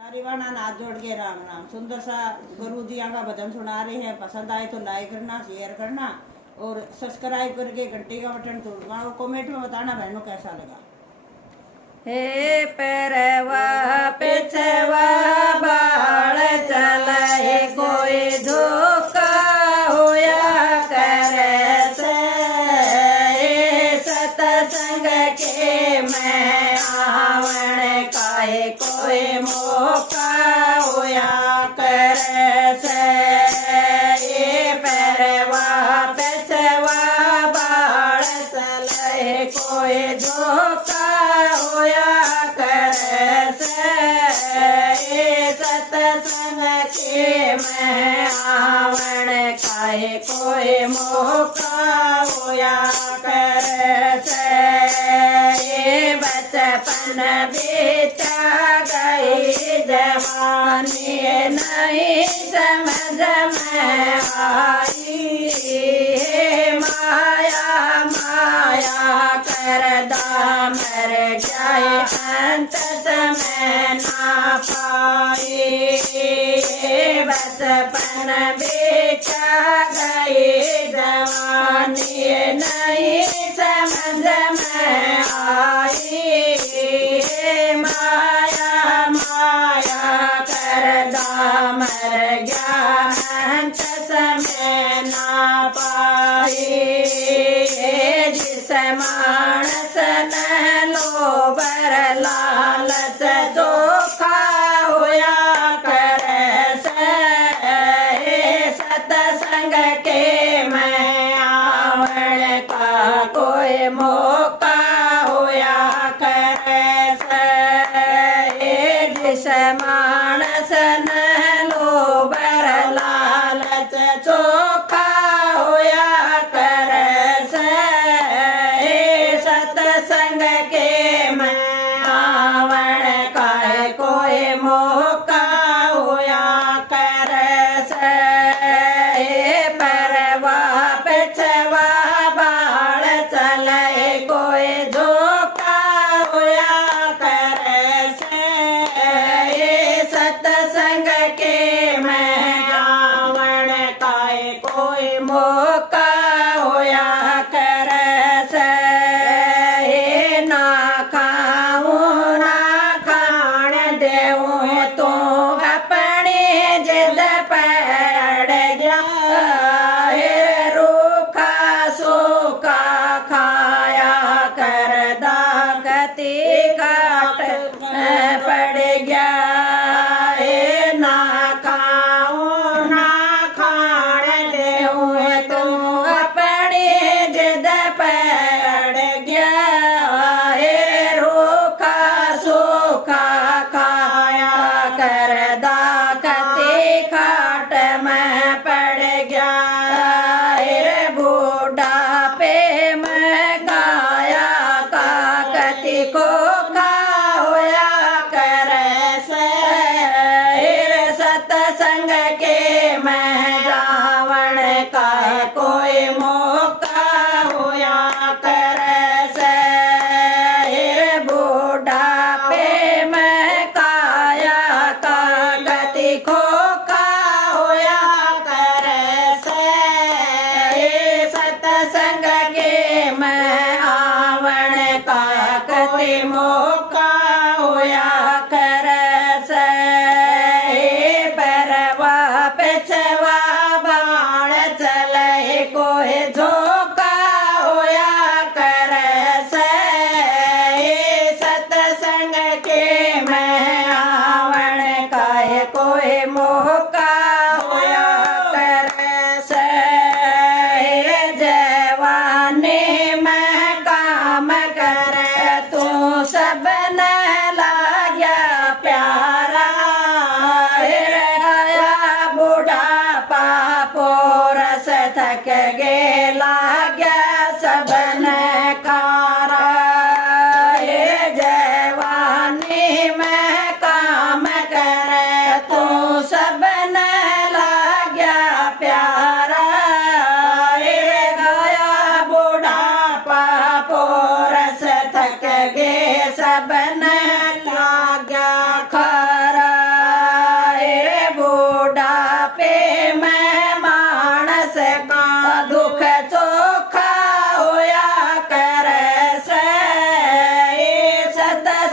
सारीवाणा हाथ जोड़ के राम राम। सुंदर सा गुरु जी का भजन सुना रहे हैं। पसंद आए तो लाइक करना, शेयर करना और सब्सक्राइब करके घंटी का बटन दबाना और कमेंट में बताना बहनों कैसा लगा। हे परवा पेछवा बाल चलाए कोई धोखा होया करे से। सतसंग के मैं आवण काहे कोई मौका होया करे से। परवा पेछवा बाल चलाए कोई धोखा होया करे से। सतसंग के मैं आवण काहे कोई मौका होया करे से। बचपन बीता गई जवानी नहीं समझ में आई। माया माया करदा मर जाए अंत समय ना पाई। बचपन बीता गई जवानी नहीं समझ में आई। माया माया करदा मर गया अंत समय ना पाई। जिस मानस न लोभर लालच धोखा होया करे से। सतसंग के मैं आवण का कोई मौका होया करे से। जिस मानस न लोभर लालच धोखा होया करे से। सतसंग के मैं आवण का कोई मौका होया करे से। परवा पेछवा बाल चले कोई धोखा होया करे से। सत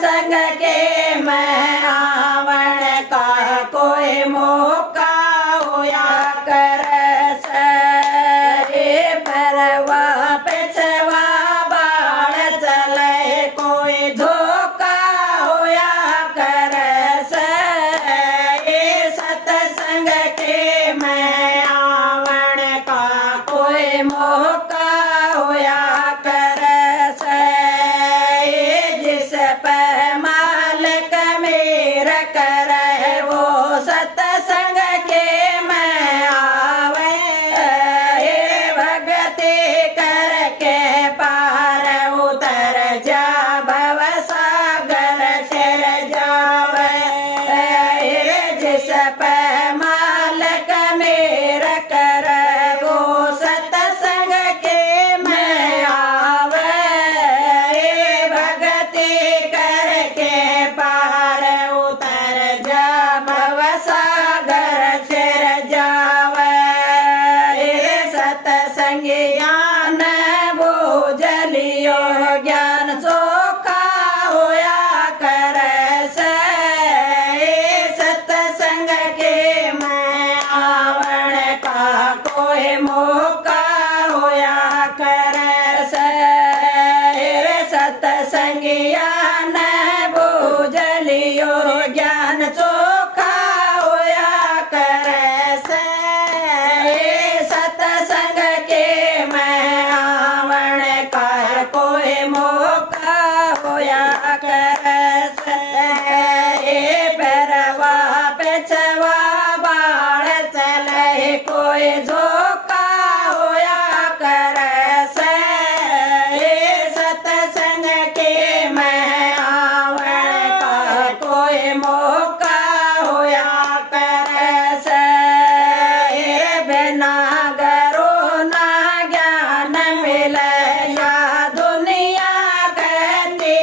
सत्संग के मैं आवण का कोई मौका होया कर से परवा पेछवा बाण चले कोई धोखा होया कर से सत्संग के मैं आवण का कोई मौका होया कर से जिस पे मालिक मेरा करे वो सत्संग के मैं आवे भगति करके पार उतर जा भव सागर चल जावे जिस पे मालिक मेरा करे वो सत्संग के मैं आवे भगति करके पार उतर जा भव सागर चल जावे सत्संगियान भोजलियो ज्ञान चोखा होया कर से सत्संग के मैं आवण का कोई मौका होया कर से सत्संगियान भोजलियो ज्ञान चोखा होया कर से सत्संग के मैं आवण का कोई मौका होया कर से परवा पेछवा बाण चले कोई धोखा होया कर से सत्संग के मैं आवण का कोई मौका होया कर से बिना गरो ना ज्ञान मिले या दुनिया कहती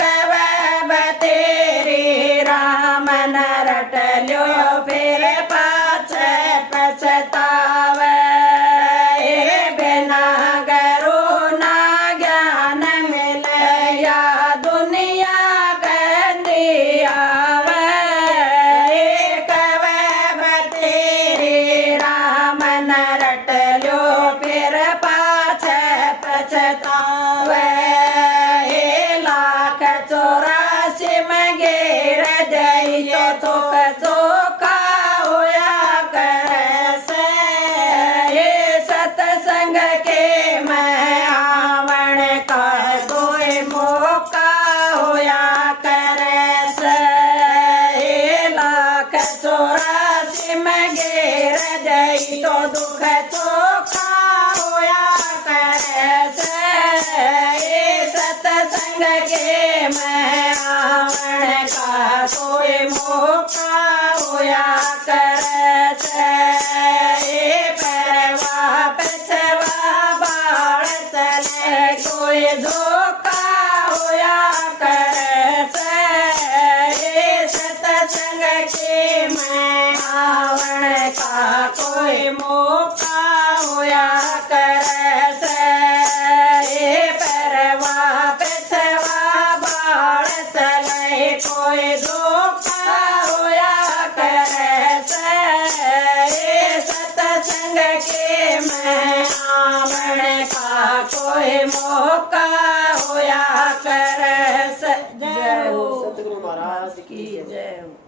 कब तेरी राम न रट लो फिर पाछे पछतावे बिना गरो ना ज्ञान मिले या दुनिया कहती आवे कब तेरी राम न रट लो फिर पाछे पछतावे लाख 84 में घेर दइयो तो चोखा होया कर से सत्संग के मैं आवण का कोई मौका होया कर से लाख 84 में घेर दई तो दुख चोखा होया कर से सत्संग के मैं आवण का कोई मौका होया कर से परवा पेछवा बाण चले कोई धोखा होया कर से सत्संग के मैं आवण का कोई मौका होया कर से परवा पेछवा बाण चले कोई धोखा होया कर से सत्संग के मैं आवण का कोई मौका होया कर से। जय हो सतगुरु महाराज की जय हो।